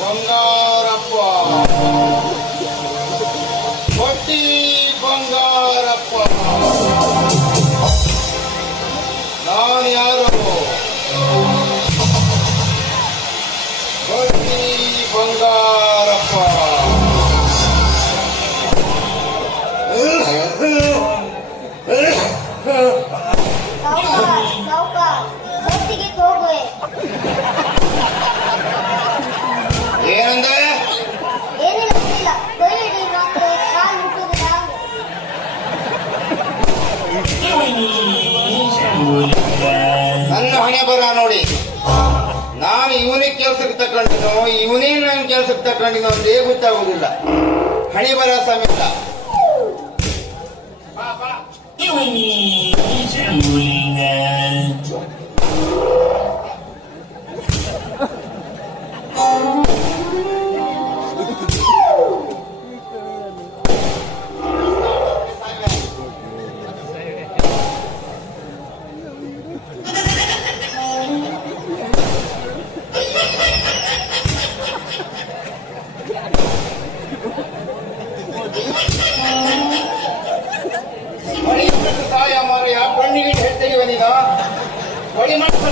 ಬಂಗಾರಪ್ಪ ನೋಡಿ. ನಾನು ಇವನೇ ಕೆಲ್ಸಕ್ಕೆ ತಕೊಂಡಿನೋ ಇವನೇ ನನ್ನ ಕೆಲ್ಸಕ್ಕೆ ತಕೊಂಡಿನೋ ಅಂತ ಗೊತ್ತಾಗುದಿಲ್ಲ. ಹಣೆ ಬರ ಸಮೇತ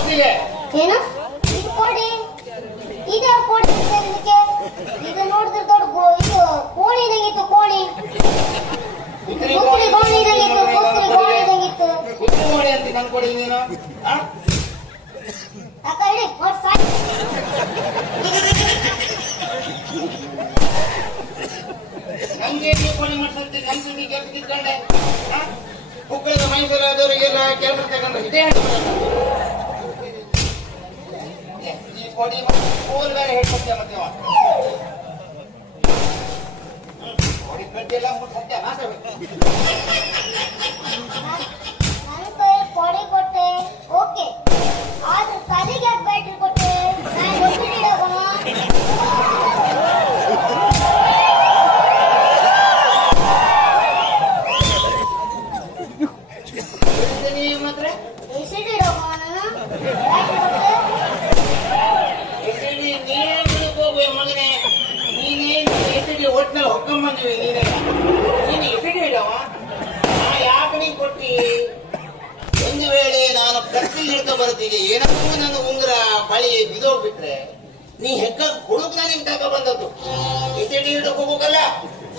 ಏನು? ಇದು ಕೊಡಿ ಇದು ಕೊಡಿ ಇದಕ್ಕೆ ಇದು ನೋಡಿದ್ರೆ ದೊಡ್ಡ ಇದು ಕೋಳಿ. ಇದಂಗಿತ್ತು ಕೋಳಿ ಕುಕ್ಕುಳಿ ಕೋಳಿ ಇದಂಗಿತ್ತು ಕುಕ್ಕುಳಿ ಕೋಳಿ ಇದಂಗಿತ್ತು ಕೋಳಿ ಅಂತ ನಾನು ಕೊಡಿ ನೀನು? ಅಕ್ಕ ಹೇಳಿ? ಕೊಡ್ ಸಾಕು ನಂಗೆ ನೀವು ಕೋಳಿ ಮಾಡ್ಸಂತೆ? ನಂಗೆ ನೀ ಕೆಲಸ ಇಟ್ಕೊಂಡೆ ಕುಕ್ಕಳದ ಮೈಸೂರಾದವರಿಗೆಲ್ಲ ಕೆಲಸ ತಗೊಂಡ್ರೆ. ಇದೇ ಈ ಕೊಡಿ ಕೋಲ್ ಬೇರೆ ಹೇಳ್ಕೊಡ್ತೀಯ ಮತ್ತೆ ಅವ. ಹ್ಮ್. ಕೊಡಿ ಕಡ್ಡಿ ಎಲ್ಲ ಮುಟ್ಟು ಸತ್ಯ ನಾಶಬೇಕು ನನ್ನ ಕೈ ಕೊಡಿ ಕೊಟ್ಟೆ ಓಕೆ ಆದ್ರೆ ತಲೆಗೆ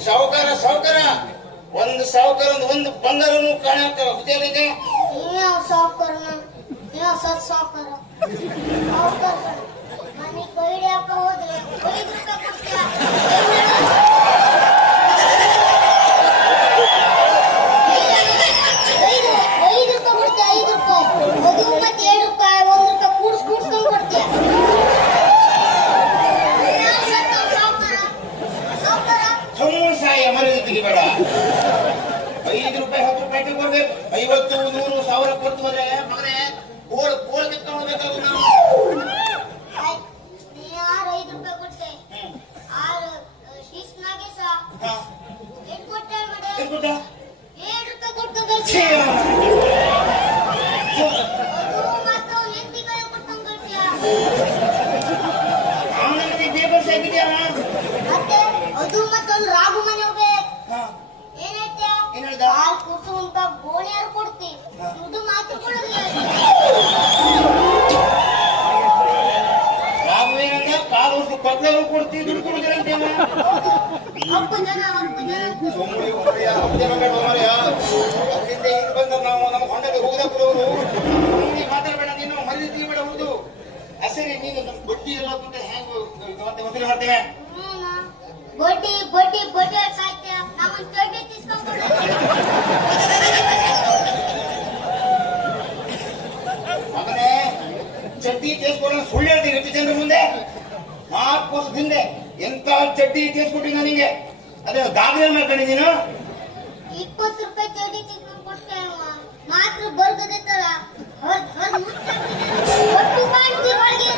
ಸಾವುಕಾರ ಸಾವುಕಾರ. ಒಂದು ಸಾವುಕಾರ, ಒಂದು ಬಂಗಾರನು ಕಾಣಕ ಹುದ್ದೆಲಿದೆ ಇನ್ಯಾವ ಸಾವುಕಾರ ಇನ್ಯಾವ ಸತ್ ಸಾವುಕಾರ. ಸಾವುಕಾರ ಮನೆ ಕೈ ಹಿಡಿಯಕ್ಕ ಹೋದ್ರೆ ಐದು ರೂಪಾಯಿ ಕೊಡ್ತೀಯ ಐದು ಐದು ರೂಪಾಯಿ ಕೊಡ್ತೀಯ ಐದು ರೂಪಾಯಿ ಅದು ಮತ್ತೆ ಏಳು ರೂಪಾಯಿ ಒಂದು ರೂಪಾಯಿ ಕೂಡ್ಸ್ ಕೂಡ್ಸ್ಕೊಂಡು ಕೊಡ್ತೀಯ ಇನ್ಯಾವ ಸತ್ತ ಸಾವುಕಾರ ಸಾವುಕಾರ ಸುಮ್ಮನೆ ಸಾಯ ಮರದಿ ಬೇಡ ಐದು ರೂಪಾಯಿ ಹತ್ತು ರೂಪಾಯಿ ಕೊಡ್ಬೇಕು ಐವತ್ತು ನೂರು ಸಾವಿರ ಕೊಟ್ಟು ಹೋದ್ರೆ ಮಗನೇ ಕೋಲ್ ಕೋಲ್ ಕಿತ್ಕೊಂಡ್ಬೇಕಾದ್ರು ನಾನು ಆಯ್ತ್. ನೀ ಆರು ಐದು ರೂಪಾಯಿ ಕೊಟ್ಟೆ ಆರು ಶೀಸ್ ನಾಗೇಶ ಹಾ, ಏನ್ ಕೊಟ್ಟೆ ಮೇಡಮ್ ಏನ್ ಕೊಟ್ಟ? ಏಳು ರೂಪಾಯಿ ಕೊಟ್ಟು ಛೇ, ಅದು ಮತ್ತು ಅವ್ನ್ ಹೆಂಡ್ತಿಗೆ ಕೊಟ್ಟಂಗ್ ಕಳ್ಸ್ಯಾ. ಅವನಲ್ಲಿ ಪೇಪರ್ ಸಾಕಿದ್ಯಾನ ಮತ್ತೆ ಅದು ಮತ್ತೊಂದು ರಾಗು ಮನೆ ಹೋಗ್ಬೇಕು ಹಾ, ಏನ್ ಹೇಳ್ತ್ಯಾ? ಏನ್ ಹೇಳ್ದ? ಕಾಲ್ ಕೂಸು ಅಂತ ಗೋಣಿಯಾರು ಕೊಡ್ತಿ ದುಡ್ಡು ಮಾತ್ರ ಕೊಡೋದಿಲ್ಲ ರಾಘವೇನಂದ ಕಾಲು ವರ್ಷ ಕೊಟ್ಟವರು ಕೊಡ್ತೀವಿ ದುಡ್ಡು ಅಂತ ಹತ್ತು ಜನ ಸೋಮುಳಿ ಒಬ್ಬರಿಯ, ಹತ್ತೆ ಮಗ ಡೋಮರಿಯ. ಅಲ್ಲಿಂದ ಇಲ್ಲಿ ಬಂದ ನಾವು ನಮ್ಮ ಹೊಂಡಕ್ಕೆ ಹೋಗದ ಕೊಡೋರು ಮಾತಾಡಬೇಡ ನೀನು ಮರಿ ತೆಗಿಬೇಡ ಹುಡುದು ಸರಿ ನೀನು ನಮ್ಮ ಬಡ್ಡಿ ಎಲ್ಲ ದುಡ್ಡು ಹೆಂಗ್ ಇದು ಮಾಡ್ತೇವೆ? ಬಡ್ಡಿ ಬಡ್ಡಿ ಬಡ್ಡಿ ಮಗನೇ ಚಡ್ಡಿ ಕೇಸ್ಕೊಂಡು ಸುಳ್ಳು ಹೇಳ್ತೀನಿ ಜನರ ಮುಂದೆ. ನಾಲ್ಕು ವರ್ಷದ ಹಿಂದೆ ಎಂತ ಚಡ್ಡಿ ಕೇಸ್ಕೊಟ್ಟಿ ನನಗೆ ಅದೇ ದಾಖಲೆ ಮಾಡ್ಕೊಂಡಿದ್ದೀನು ಇಪ್ಪತ್ತು ರೂಪಾಯಿ ಚಡ್ಡಿ ತಿಸ್ಕೊಂಡ್ ಕೊಟ್ಟೆ ಮಾತ್ರ ಬರ್ಗದಿತ್ತಲ್ಲ ಹೊರಗ್ ಹೊರಗ್ ಮುಚ್ಚಾಕ್ಬಿಟ್ಟಿದೆ. ಒಟ್ಟು ಕಾಣ್ತಿ ಒಳಗೆ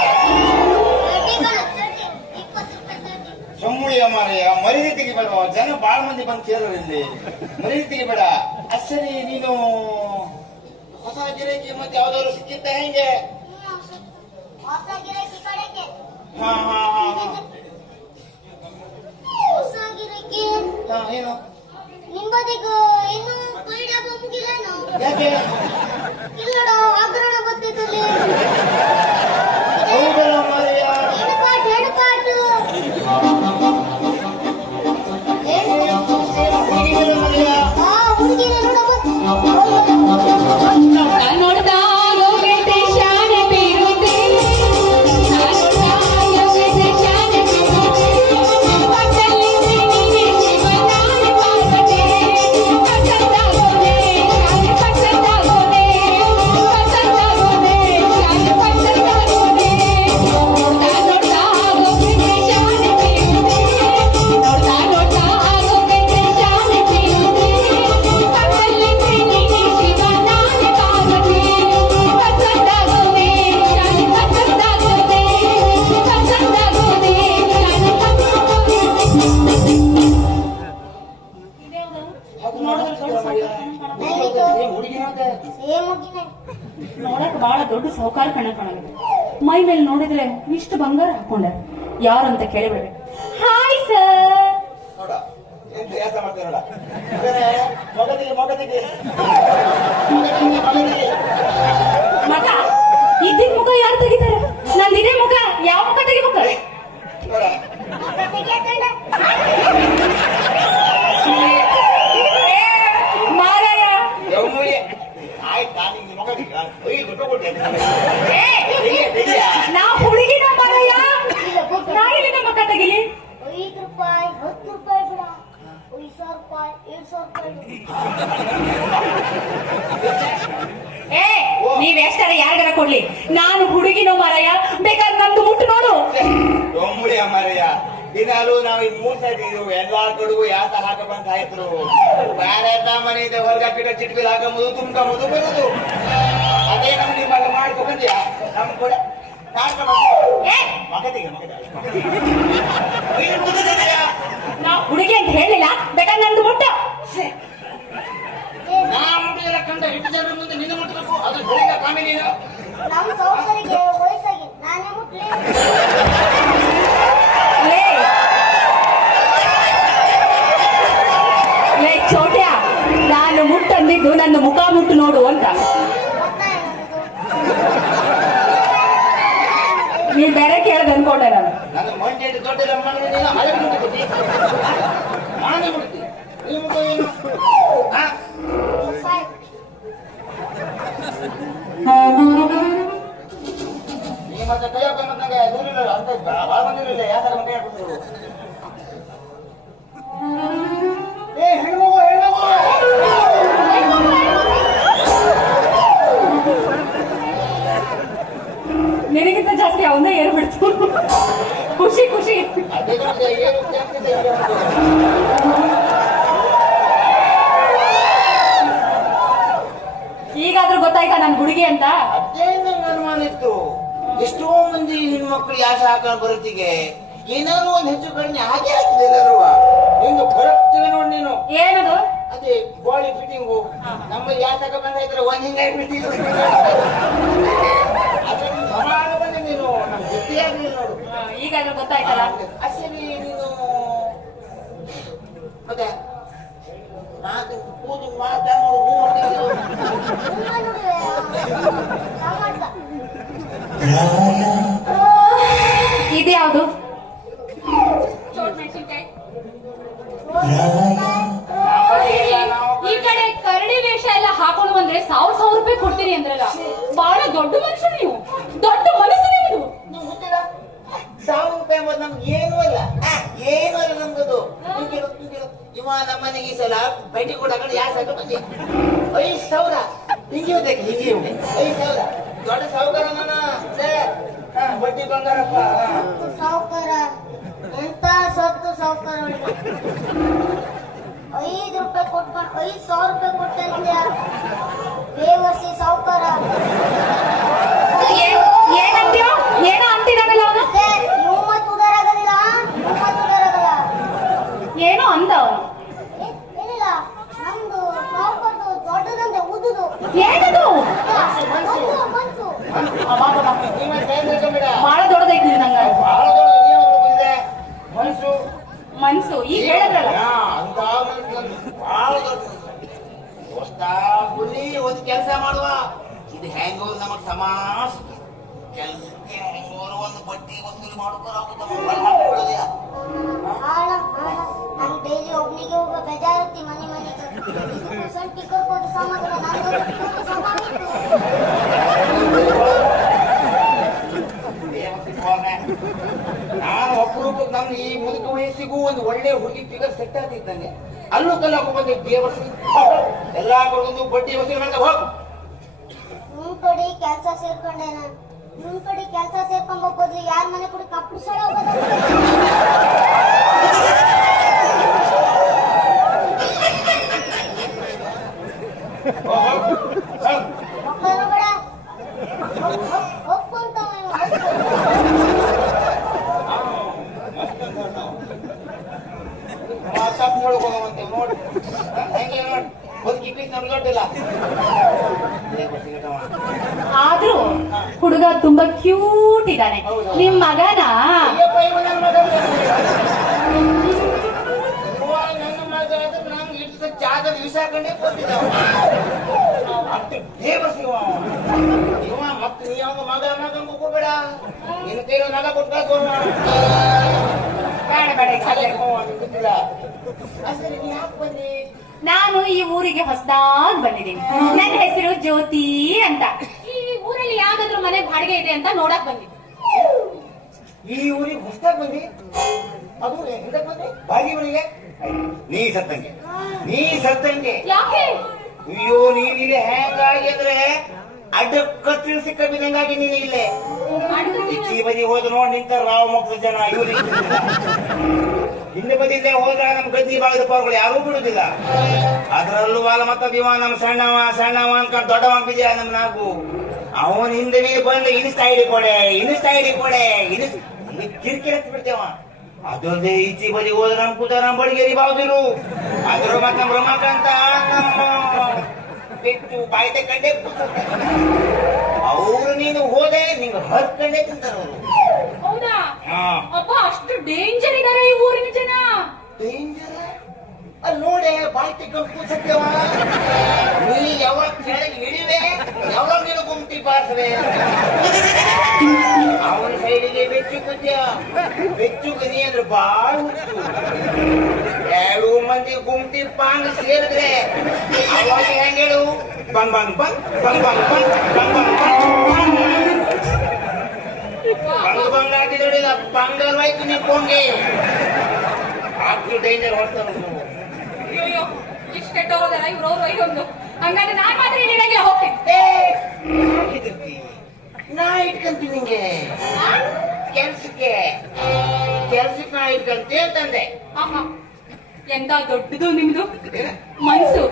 ಚಡ್ಡಿ ಕಣ, ಚಡ್ಡಿ. ಇಪ್ಪತ್ತು ರೂಪಾಯಿ ಚಡ್ಡಿ. ಸೊಮ್ಮುಳಿಯ ಮಾರೆಯ ಮರಿದಿ ತೆಗಿಬೇಡ ಜನ ಬಾಳ ಮಂದಿ ಬಂದು ಇಲ್ಲಿ ಮರಿದಿ ತೆಗಿಬೇಡ ಅದ್ ನೀನು ಹೊಸ ಗಿರಾಕಿ ಮತ್ತೆ ಯಾವ್ದಾದ್ರು ಸಿಕ್ಕಿದ್ದ ಹೆಂಗೆ? ಹಾ ಹಾ ಹಾ ಹಾ. ಏನು? ನಿಮ್ಮದಿಗೂ ಇನ್ನು ಕೊಯ್ಡ ಮುಗಿಲೇನು ಯಾಕೆ? ಇಲ್ಲಡ ಹಗರಣ ಗೊತ್ತಿದ್ದಲ್ಲಿ. ನೋಡಕ್ ಬಹಳ ದೊಡ್ಡ ಸೌಕಾರ ಕಣ ಕಾಣಲ್ಲ ಮೈ ಮೇಲೆ ನೋಡಿದ್ರೆ ಇಷ್ಟು ಬಂಗಾರ ಹಾಕೊಂಡ. ಯಾರು ಅಂತ ಕೇಳಿಬಿಡ್ಬೇಕು ಹಾಯ್ ಸರ್ ನೋಡ ಏನ್ ಪ್ರಯಾಸ ನೋಡ. ಮಗ ಇದ್ದಿದ್ ಮುಖ ಯಾರು ತೆಗಿತಾರೆ? ನನ್ನ ಇದೇ ಮುಖ ಯಾವ ಮುಖ ತೆಗಿಬೇಕು? ನೋಡ ಮಾರಾಯ ಯವ್ವನಿಗೆ. ಆಯ್ತು ನಾನು ನಿಂಗೆ ಮಗನಿಗೆ ನಾನು ಐದು ರೂಪಾಯಿ ಕೊಡ್ತೇನೆ ತೆಗಿಯ, ತೆಗಿಯ. ನಾ ಹುಡುಗಿನ ಮಾರಾಯ ನಾ ಇಲ್ಲಿ ನಮ್ಮ ಮುಖ ತೆಗಿಲಿ ಐದು ರೂಪಾಯಿ ಹತ್ತು ರೂಪಾಯಿ ಬಿಡ ಐದು ಸಾವಿರ ರೂಪಾಯಿ ಏಳು ಸಾವಿರ ರೂಪಾಯಿ ಏ ನೀವ್ ಎಷ್ಟಾರ ಯಾರಿಗಾರ ಕೊಡ್ಲಿ ನಾನು ಹುಡುಗಿನೋ ಮಾರಾಯ ಬೇಕಾದ್ರೆ ನಂದು ಮುಟ್ಟು ನೋಡು ಡೊಂಬುಳಿ ಅಮ್ಮರಯ್ಯ ದಿನಾಲು ನಾವು ಈ ಮೂರ್ ಸೈಡ್ ಇವು ಎಲ್ಲಾ ಕಡೆಗೂ ಯಾತ ಹಾಕಬಂತ ಆಯ್ತು ಬ್ಯಾರೆ ಮನೆಯಿಂದ ಕಿಟ ಚಿಟ್ಬಿಲ್ ಹಾಕಂಬುದು ತುಂಬ್ಕೊಂಬುದು ಬರುದು ಅದೇ ನಮ್ಗೆ ನಿಮ್ಮ ಮಾಡ್ಕೊ ಬಂದ್ಯಾ? ನಮ್ ಕೂಡ ಹುಡುಗಿ ಅಂತ ಹೇಳಿಲ್ಲ. ಬೇಟ ನಂದು ಮುಟ್ಟ. ನಾ ಮುಟ್ಟಿಲ್ಲ ಕಂಡ ಎಂಟು ಜನರ ಮುಂದೆ ನಿನ್ನ ಮುಟ್ಟಬೇಕು ಅದು ಬೆಳಿಗ್ಗೆ ಕಾಮಿ ನೀನು ನಮ್ಮ ಸಹೋದರಿಗೆ ವಯಸ್ಸಾಗಿ ನಾನೇ ಮುಟ್ಲಿ. ಮುಟ್ಟು ನೋಡು ಅಂತ. ನೀವು ಬೇರೆ ಕೇಳ್ದ ಅನ್ಕೊಂಡೆ ನಾನು. ನನ್ನ ಮಂಡ್ಯ ಅವನೇ ಏರ್ಬಿಡ್ತು ಖುಷಿ ಖುಷಿ. ಈಗಾದ್ರೂ ಗೊತ್ತಾಯ್ತಾ ನನ್ ಹುಡುಗಿ ಅಂತ? ಅನುಮಾನಿತ್ತು ಎಷ್ಟೋ ಮಂದಿ ಹೆಣ್ಮಕ್ಳು ಯಾಸ ಹಾಕೊಂಡು ಬರುತ್ತಿಗೆ. ಏನಾದ್ರು ಒಂದ್ ಹೆಚ್ಚು ಕಡಿಮೆ ಹಾಗೆ ಆಗ್ತದೆ ಎಲ್ಲರೂ ನಿಂದು ಬರುತ್ತವೆ ನೋಡಿ ನೀನು. ಏನದು? ಅದೇ ಬಾಡಿ ಫಿಟ್ಟಿಂಗು ನಮ್ಮಲ್ಲಿ ಯಾಕೆ ಬಂದ್ರೆ ಒಂದ್ ಹಿಂಗಾಗಿ ಫಿಟ್ಟಿಂಗ್ ಅದ್ರಲ್ಲಿ ಸಮಾನ ಬಂದೆ ನೀನು ನಮ್ ಜೊತೆಯಾಗಿ ನೋಡು ಆ, ಈಗಾದ್ರೂ ಗೊತ್ತಾಯ್ತಲ್ಲ? ಅಸಲಿ ನೀನು ಮತ್ತೆ ಇದ್ಯಾವುದು ಈ ಕಡೆ ಕರಡಿ ವೇಷ ಎಲ್ಲ ಹಾಕೊಂಡು ಬಂದ್ರೆ ಸಾವಿರ ಸಾವಿರ ರೂಪಾಯಿ ಕೊಡ್ತೀನಿ ಅಂದ್ರಲ್ಲ. ಬಹಳ ದೊಡ್ಡ ಮನುಷ್ಯ ನೀವು. ದೊಡ್ಡ ಮನಸ್ಸು ನೀವು ನೀವು ಗೊತ್ತಿಲ್ಲ ಸಾವಿರ ರೂಪಾಯಿ ಎಂಬುದು ನಮ್ಗೆ ಏನು ಅಲ್ಲ ಏನು ಅಲ್ಲ ನಮ್ಗದು. ಇವ ನಮ್ಮನೆಗೆ ಈ ಸಲ ಭೇಟಿ ಕೊಡಾಕೊಂಡು ಯಾರು ಸಾಕು ಬಂದಿ ಐದು ಸಾವಿರ ಹಿಂಗೆ ಹೋಗ್ಬೇಕು ಹಿಂಗೆ ಐದು ಸಾವಿರ ದೊಡ್ಡ ಸಾವುಕಾರ ಬಡ್ಡಿ ಬಂಗಾರಪ್ಪ. ಸಾವುಕಾರ. ಎಂತ ಸತ್ತು ಸಾವುಕಾರ ಐದು ರೂಪಾಯಿ ಕೊಟ್ಕೊಂಡು ಐದು ಸಾವಿರ ರೂಪಾಯಿ ಕೊಟ್ಟಂತೆ ಬೇವರ್ಸಿ ಸಾವುಕಾರ. ಏನಂತ್ಯೋ ಏನೋ ಅಂತಿದಾನಲ್ಲ ಏನದು? ಬಹಳ ದೊಡ್ಡದೈತಿ ನಂಗ. ಮನ್ಸು, ಈಗ ಹೇಳಿದ್ರಲ್ಲ. ಬುಲಿ ಒಂದು ಕೆಲಸ ಮಾಡುವ. ಇದು ಹೆಂಗ ನಮಗ್ ಸಮಾಸ ಕೆಲ್ಸಕ್ಕೆ ಹೆಂಗೋರು ಒಂದು ಬಟ್ಟಿ ಒಂದು ಮಾಡ್ಕೊಂಡು ನಾನು ಸಾಮಾನು ನಾನು ಈ ಮುದುಕ ವಯಸ್ಸಿಗೂ ಒಂದು ಒಳ್ಳೆ ಹುಡುಗಿ ಫಿಗರ್ ಸೆಟ್ ಆಗ್ತಿದ್ದಾನೆ ಅಲ್ಲೂ ಕಲ್ಲಾಕ ಬಂದೆ ದೇವರ್ಸಿ ಎಲ್ಲಾ ಒಂದು ಬಡ್ಡಿ ವಸೂಲಿ ಮಾಡ್ತಾ ಹೋಗು ನಿಮ್ ಕಡೆ ಕೆಲಸ ಸೇರ್ಕೊಂಡೆ ನಾನು ನಿಮ್ ಕಡೆ ಕೆಲಸ ಸೇರ್ಕೊಂಡ್ ಬದ್ಲು ಯಾರ ಮನೆ ಕೂಡ ಕಪ್ಪು ಸಳ ಹೋಗ್, ಹೋಗ್. ಮಕ್ಕಳು ಬೇಡ ಒಪ್ಕೊಂತಾವ ತಪ್ಪು ಹೇಳ್ಕೋಗವಂತೆ ನೋಡಿ ಹೆಂಗೆ ನೋಡಿ ಬದುಕಿ ಪೀಸ್ ನಮ್ಗೆ ದೊಡ್ಡಿಲ್ಲ ಆದ್ರೂ ಹುಡುಗ ತುಂಬಾ ಕ್ಯೂಟ್ ಇದ್ದಾನೆ. ನಿಮ್ ಮಗನ ಅಯ್ಯಪ್ಪ ಇವ ನನ್ನ ಮಗ ಇವ ನನ್ನ ಮಗ ಆದ್ರೆ ನಮ್ಗೆ ಇಷ್ಟ ಚಾದ ವಿಷ ಕಂಡೇ ಕೊಟ್ಟಿದ್ದಾವ ಫೇಮಸ್ ಇವ ಇವ ಮತ್ತೆ ನೀ ಅವಂಗ ಮಗ ಮಗ ಕೂಬೇಡ ನಿನ್ನ ಕೈಲಿ ಮಗ ಕೊಟ್ಬೇಕು ಬೇಡ ಬೇಡ ಹೋಗು, ಗೊತ್ತಿಲ್ಲ ಅಸಲಿ ನೀ ಯಾಕೆ ಬಂದಿ ನಾನು ಈ ಊರಿಗೆ ಹೊಸದಾಗ್ ಬಂದಿದ್ದೀನಿ. ನನ್ನ ಹೆಸರು ಜ್ಯೋತಿ ಅಂತ. ಈ ಊರಲ್ಲಿ ಯಾವ್ದಾದ್ರು ಮನೆ ಬಾಡಿಗೆ ಇದೆ ಅಂತ ನೋಡಕ್ ಬಂದಿ ಈ ಊರಿಗೆ ಹೊಸದಾಗ್ ಬಂದಿ ಅದು ಹಿಂದಕ್ಕೆ ಬಂದಿ ಬಾಗಿ ಊರಿಗೆ ನೀ ಸತ್ತಂಗೆ. ನೀ ಸತ್ತಂಗೆ. ಯಾಕೆ? ಅಯ್ಯೋ ನೀನ್ ಇಲ್ಲಿ ಹೆಂಗಾಗಿ ಅಂದ್ರೆ ಅಡ್ಡ ಕತ್ತಿನ ಸಿಕ್ಕ ಬಿದ್ದಂಗಾಗಿ ನೀನು ಇಲ್ಲೇ ಇಚ್ಚಿ ಬದಿ ಹೋದ ನೋಡ್ ನಿಂತ ರಾವ್ ಮಕ್ಕಳ ಜನ ಇವ್ರಿ ಹಿಂದೆ ಬದಿಲ್ಲೇ ಹೋದ್ರ ನಮ್ ಗದ್ದಿ ಭಾಗದ ಪವರ್ಗಳು ಯಾರೂ ಬಿಡುದಿಲ್ಲ. ಅದ್ರಲ್ಲೂ ಬಾಲ ಮತ್ತ ದಿವ ನಮ್ ಸಣ್ಣವ ಸಣ್ಣವ ಅನ್ಕೊಂಡ್ ದೊಡ್ಡವ ಬಿದ್ಯ ನಮ್ ನಾಲ್ಕು ಅವನ್ ಹಿಂದೆ ಬಂದು ಇನಿಸ್ತಾ ಹಿಡಿ ಕೊಡೆ ಇನಿಸ್ತಾ ಹಿಡಿ ಕೊಡೆ ಇನಿಸ್ ಕಿರಿಕಿರಿ ಬಿಡ್ತೇವ ಅದಲ್ಲದೆ ಈಚಿ ಬದಿ ಹೋದ್ರ ನಮ್ ಕೂತ ನಮ್ ಬಡಿಗೇರಿ ಬಾವುದಿರು. ಅದ್ರ ಮತ್ತ ನಮ್ ರಮಾಕಾಂತ ನಮ್ಮ ಬೆಟ್ಟು ಬಾಯ್ದೆ ಕಂಡೆ ಅವ್ರು ನೀನು ಹೋದೆ ನಿಂಗೆ ಹರ್ಕಂಡೆ ತಿಂತಾರ ಅವರು. ಹೌದಾ? ಹಾ. ಅಪ್ಪ ಅಷ್ಟು ಡೇಂಜರ್ ಇದಾರೆ ಈ ಊರಿನ ಜನ. ಡೇಂಜರ್ ಅಲ್ಲಿ ನೋಡೆ ತೆಗ್ಕೊಂಡು ಕೂಸತ್ತೇವ ನೀ ಯಾವಾಗ ಕೆಳಗೆ ಹಿಡಿವೆ, ಯಾವಾಗ ನೀನು ಗುಂಪಿ ಬಾರಿಸುವೆ ಅವನ ಸೈಡಿಗೆ ಬೆಚ್ಚು ಕುದ್ಯ ಬೆಚ್ಚು ಗನಿ ಅಂದ್ರೆ ಬಾಳ ಎರಡು ಮಂದಿ ಗುಂಪಿ ಪಾಂಗ್ ಸೇರಿದ್ರೆ ಅವಾಗ ಹೆಂಗ್ ಹೇಳು? ಬಂಗ್ ಬಂಗ್ ಬಂಗ್ ಬಂಗ್ ಬಂಗ್ ಬಂಗ್ ಬಂಗ್ ಬಂಗ್ ಬಂಗ್ ಬಂಗ್ ಬಂಗ್. ಆಟಿದೊಡಿದ ಬಂಗಾರವಾಯ್ತು ನೀ ಪೊಂಗೆ ಅಷ್ಟು ಡೇಂಜರ್ ಹೊಡ್ತಾರೆ ಅಯ್ಯೋ ಇಷ್ಟು ಇವ್ರು ಅವ್ರು ಒಂದು ಹಂಗಾದ್ರೆ ನಾನ್ ಮಾತ್ರ ಇಡಂಗಿಲ್ಲ ಹೋಗ್ತೇನೆ ನಾ ಇಟ್ಕಂತೀನಿ ನಿಂಗೆ. ಕೆಲ್ಸಕ್ಕೆ. ಕೆಲ್ಸಕ್ಕೆ ನಾ ಇಟ್ಕಂತೆ ಅಂತಂದೆ. ಆಹಾ ಎಂತ ದೊಡ್ಡದು ನಿಮ್ದು? ಮನ್ಸು.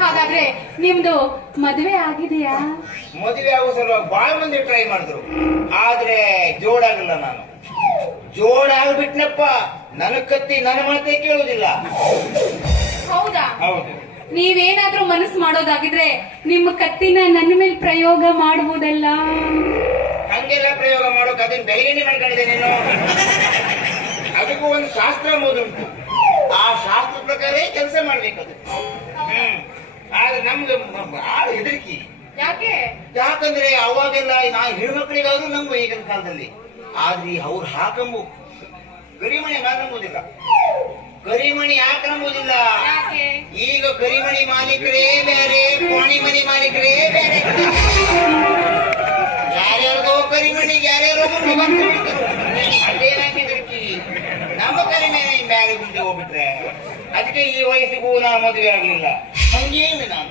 ಹಾಗಾದ್ರೆ ನಿಮ್ದು ಮದುವೆ ಆಗಿದೆಯಾ? ಮದುವೆ ಆಗೋ ಸಲುವಾಗಿ ಬಾಳ ಮಂದಿ ಟ್ರೈ ಮಾಡಿದ್ರು. ಆದ್ರೆ ಜೋಡಾಗಲ್ಲ ನಾನು. ಜೋಡಾಗ್ಬಿಟ್ನಪ್ಪ ನನ್ನ ಕತ್ತಿ ನನ್ನ ಮಾತೇ ಕೇಳುದಿಲ್ಲ ಹೌದಾ? ಹೌದು. ನೀವೇನಾದ್ರೂ ಮನಸ್ಸು ಮಾಡೋದಾಗಿದ್ರೆ ನಿಮ್ಮ ಕತ್ತಿನ ನನ್ನ ಮೇಲೆ ಪ್ರಯೋಗ ಮಾಡಬಹುದಲ್ಲ ಹಂಗೆಲ್ಲ ಪ್ರಯೋಗ ಮಾಡೋಕ್ ಅದನ್ನ ಬೆಳಗ್ಗೆ ಮಾಡ್ಕೊಂಡಿದ್ದೆ ನೀನು. ಅದಕ್ಕೂ ಒಂದು ಶಾಸ್ತ್ರ ಮೊದಲುಂಟು. ಆ ಶಾಸ್ತ್ರ ಪ್ರಕಾರ ಕೆಲಸ ಮಾಡ್ಬೇಕದು ಹ್ಮ್. ಆದ್ರೆ ನಮ್ಗೆ ಬಹಳ ಹೆದರಿಕೆ. ಯಾಕೆ? ಯಾಕಂದ್ರೆ ಅವಾಗೆಲ್ಲ ನಾ ಹೆಣ್ಮಕ್ಳಿಗಾದ್ರೂ ನಂಬು ಈಗಿನ ಕಾಲದಲ್ಲಿ. ಆದ್ರೆ ಅವ್ರು ಹಾಕಂಬು. ಕರಿಮಣಿ ಹಾಕಂಬುದಿಲ್ಲ ಕರಿಮಣಿ ಹಾಕಂಬುದಿಲ್ಲ. ಈಗ ಕರಿಮಣಿ ಮಾಲೀಕರೇ ಬೇರೆ ಕೋಣಿ ಮನಿ ಮಾಲೀಕರೇ ಬೇರೆ. ಯಾರ್ಯಾರ್ದೋ ಕರಿಮಣಿ ಯಾರ್ಯಾರೋ ನಮ್ಮ ಕರಿಮಣಿ ಬ್ಯಾರೆ ಮುಂದೆ ಹೋಗ್ಬಿಟ್ರೆ ಅದಕ್ಕೆ ಈ ವಯಸ್ಸಿಗೂ ನಾ ಮದುವೆ ಆಗ್ಲಿಲ್ಲ. ಹಂಗೇನು ನಾನು.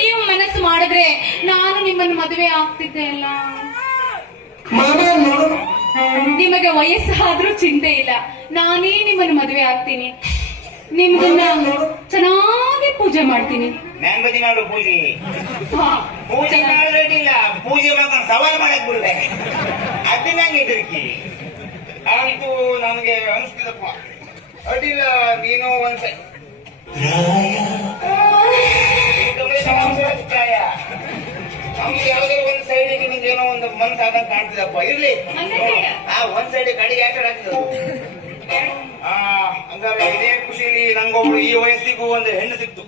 ನೀವು ಮನಸ್ಸು ಮಾಡಿದ್ರೆ ನಾನು ನಿಮ್ಮನ್ನು ಮದುವೆ ಆಗ್ತಿದ್ದೆ ಅಲ್ಲ. ನಿಮಗೆ ವಯಸ್ಸಾದ್ರೂ ಚಿಂತೆ ಇಲ್ಲ. ನಾನೇ ನಿಮ್ಮನ್ನು ಮದುವೆ ಆಗ್ತೀನಿ. ನಿಮ್ದನ್ನ ಚೆನ್ನಾಗಿ ಪೂಜೆ ಮಾಡ್ತೀನಿ. ಅಂತೂ ಬದಿ ಮಾಡು ಪೂಜೆ. ಹಾ, ಪೂಜೆ ಮಾಡೋದಿಲ್ಲ ಪೂಜೆ ಮಾಡ್ಕೊಂಡು ಸವಾಲ್ ಮಾಡಕ್ ಬಿಡುವೆ. ಅದು ನಂಗೆ ಹೆದರಿಕೆ. ಆಯ್ತು ನನಗೆ ಅನಿಸ್ತಿದಪ್ಪ. ಅಡ್ಡಿಲ್ಲ ನೀನು ಒಂದ್ ಮನ್ಸ್ ಆದಂಗ್ ಕಾಣ್ತಿದಪ್ಪ ಇರ್ಲಿ ಆ ಒಂದ್ ಸೈಡ್ ಕಡೆಗೆ ಯಾಕೆ ಆ ಹಂಗಾರೆ ಇದೇ ಖುಷಿಲಿ ನಂಗೊಬ್ಳು ಈ ವಯಸ್ಸಿಗೂ ಒಂದು ಹೆಣ್ಣು ಸಿಕ್ತು.